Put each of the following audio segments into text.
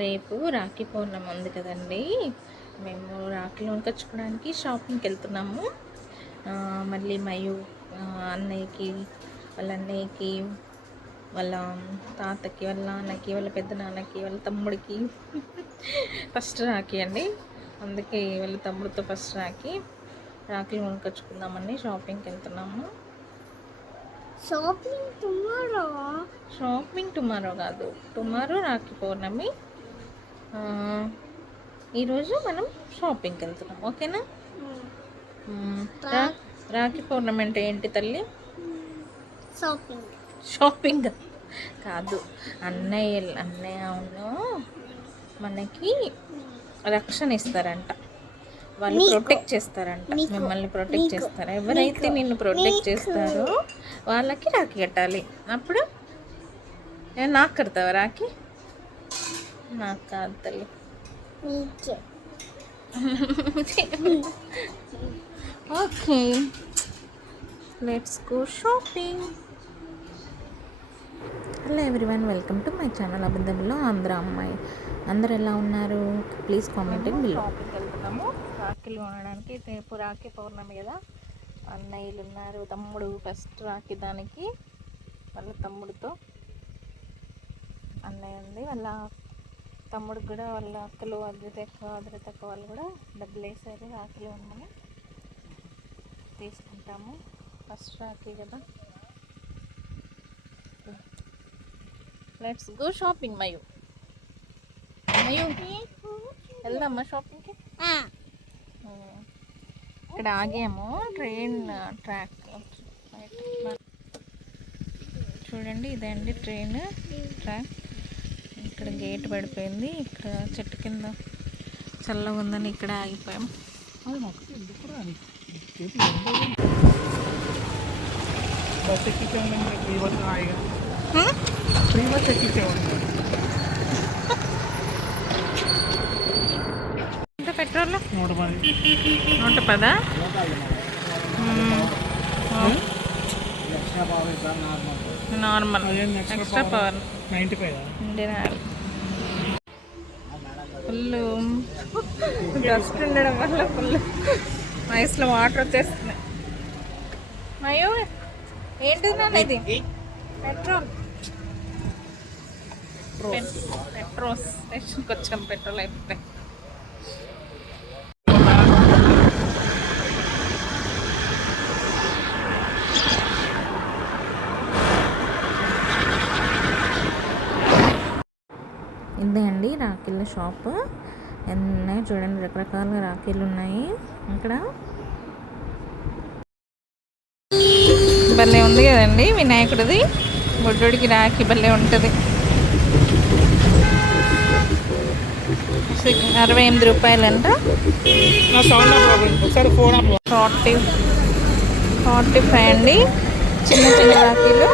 రేపు రాఖీ పౌర్ణమి ఉంది కదండి. మేము రాఖీలు కొనుక్కొచ్చుకోవడానికి షాపింగ్కి వెళ్తున్నాము. మళ్ళీ మయు అన్నయ్యకి, వాళ్ళ అన్నయ్యకి, వాళ్ళ తాతకి, వాళ్ళ నాన్నకి, వాళ్ళ పెద్ద నాన్నకి, వాళ్ళ తమ్ముడికి ఫస్ట్ రాఖీ అండి. అందుకే వాళ్ళ తమ్ముడితో ఫస్ట్ రాఖీలు కొనుక్కొచ్చుకుందామని షాపింగ్కి వెళ్తున్నాము. షాపింగ్ టుమారో కాదు, టుమారో రాఖీ పౌర్ణమి. ఈరోజు మనం షాపింగ్కి వెళ్తున్నాం, ఓకేనా? రాఖీ పౌర్ణమి అంటే ఏంటి తల్లి? షాపింగ్ కాదు, అన్నయ్య మనకి రక్షణ ఇస్తారంట. వాళ్ళు ప్రొటెక్ట్ చేస్తారంట, మిమ్మల్ని ప్రొటెక్ట్ చేస్తారు. ఎవరైతే నిన్ను ప్రొటెక్ట్ చేస్తారో వాళ్ళకి రాఖీ కట్టాలి. అప్పుడు నాకు కడతావా రాఖీ? నాకు కాదు తల్లి. Okay, let's go shopping. Hello everyone, welcome to my channel అబద్ధంలో ఆంధ్ర అమ్మాయి. అందరు ఎలా ఉన్నారు? Please comment and below. షాపింగ్కి వెళ్తున్నాము రాఖీలు కొనడానికి. రేపు రాఖీ పౌర్ణమి కదా. అన్నయ్యలు ఉన్నారు, తమ్ముడు ఫస్ట్ రాఖీ దానికి వాళ్ళ తమ్ముడితో అన్నయ్య ఉంది. వాళ్ళ తమ్ముడికి కూడా వాళ్ళ అక్కలు అద్రిత వాళ్ళు కూడా డబ్బులు వేసారు రాఖీలు కొనమని. తీసుకుంటాము, ఫస్ట్ రాఖీ కదా. Let's go shopping. మయు వెళ్దామా షాపింగ్కి? ఇక్కడ ఆగాము ట్రైన్ ట్రాక్. చూడండి, ఇదే అండి ట్రైన్ ట్రాక్. ఇక్కడ గేట్ పడిపోయింది. ఇక్కడ చెట్టు కింద చల్లగా ఉందని ఇక్కడ ఆగిపోయాం. ఎంత petrol? 110. Normal, extra power 95. Full dust ఉండడం వల్ల ఫుల్ ఐస్లో వాటర్ వచ్చేస్తున్నాయి. అయ్యో, ఏంటిది నాన్న ఇది? పెట్రోల్ స్టేషన్కి వచ్చాం, పెట్రోల్ అయిపోతే. ఇదే అండి రాఖీల షాప్. ఉన్నాయి చూడండి, రకరకాల రాఖీలు ఉన్నాయి ఇక్కడ. భలే ఉంది కదండి వినాయకుడిది. బొడ్డోడికి రాఖీ భలే ఉంటుంది. 68 రూపాయలంట. 45 అండి చిన్న చిన్న రాఖీలు.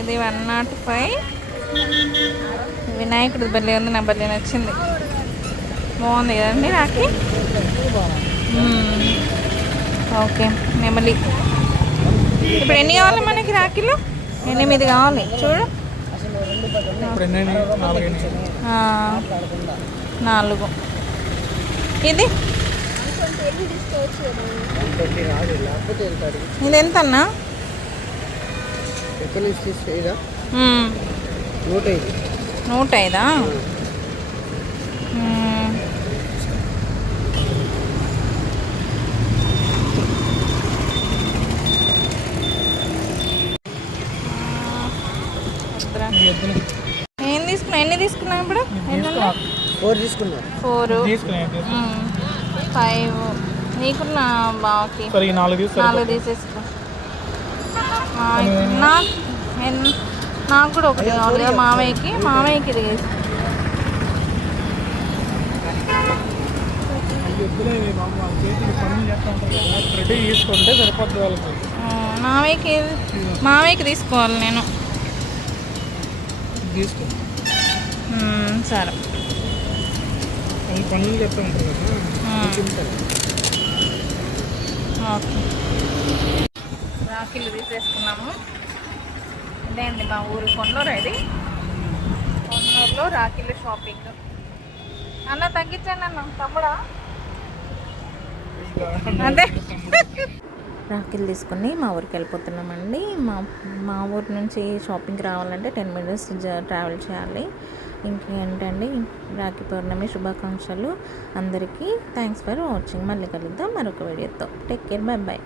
ఇది 105. వినాయకుడు భలే ఉంది, నాకు భలే నచ్చింది. బాగుంది కదండి రాఖీ. ఓకే, నెమలి. ఇప్పుడు ఎన్ని కావాలి మనకి రాఖీలు? 8 కావాలి. చూడు, 4. ఇది ఎంత అన్నా? 105. ఎన్ని తీసుకున్నాం ఇప్పుడు? 4 తీసుకున్నా. 4, 5 నీకు నా బావకి 4 తీసేసుకో. నాకు కూడా ఒకటి కావాలి కదా మామయ్యకి ఇది తీసుకుంటే సరిపోద్ది వాళ్ళకి. మామయ్యకి తీసుకోవాలి నేను. సరే, పనులు చెప్తాను. ఓకే, రాఖీలు తీసేసుకున్నాము. ఇదే అండి మా ఊరు కొన్నూరు. ఇది కొన్నూరు స్టోర్లో రాఖీల షాపింగ్. అన్న తగ్గించండి అన్న, తమ్ముడా అదే. రాఖీలు తీసుకుని మా ఊరికి వెళ్ళిపోతున్నామండి. మా ఊరి నుంచి షాపింగ్కి రావాలంటే 10 minutes ట్రావెల్ చేయాలి. ఇంకేంటండి, రాఖీ పౌర్ణమి శుభాకాంక్షలు అందరికీ. Thanks for watching. మళ్ళీ కలుద్దాం మరొక వీడియోతో. Take care, bye bye.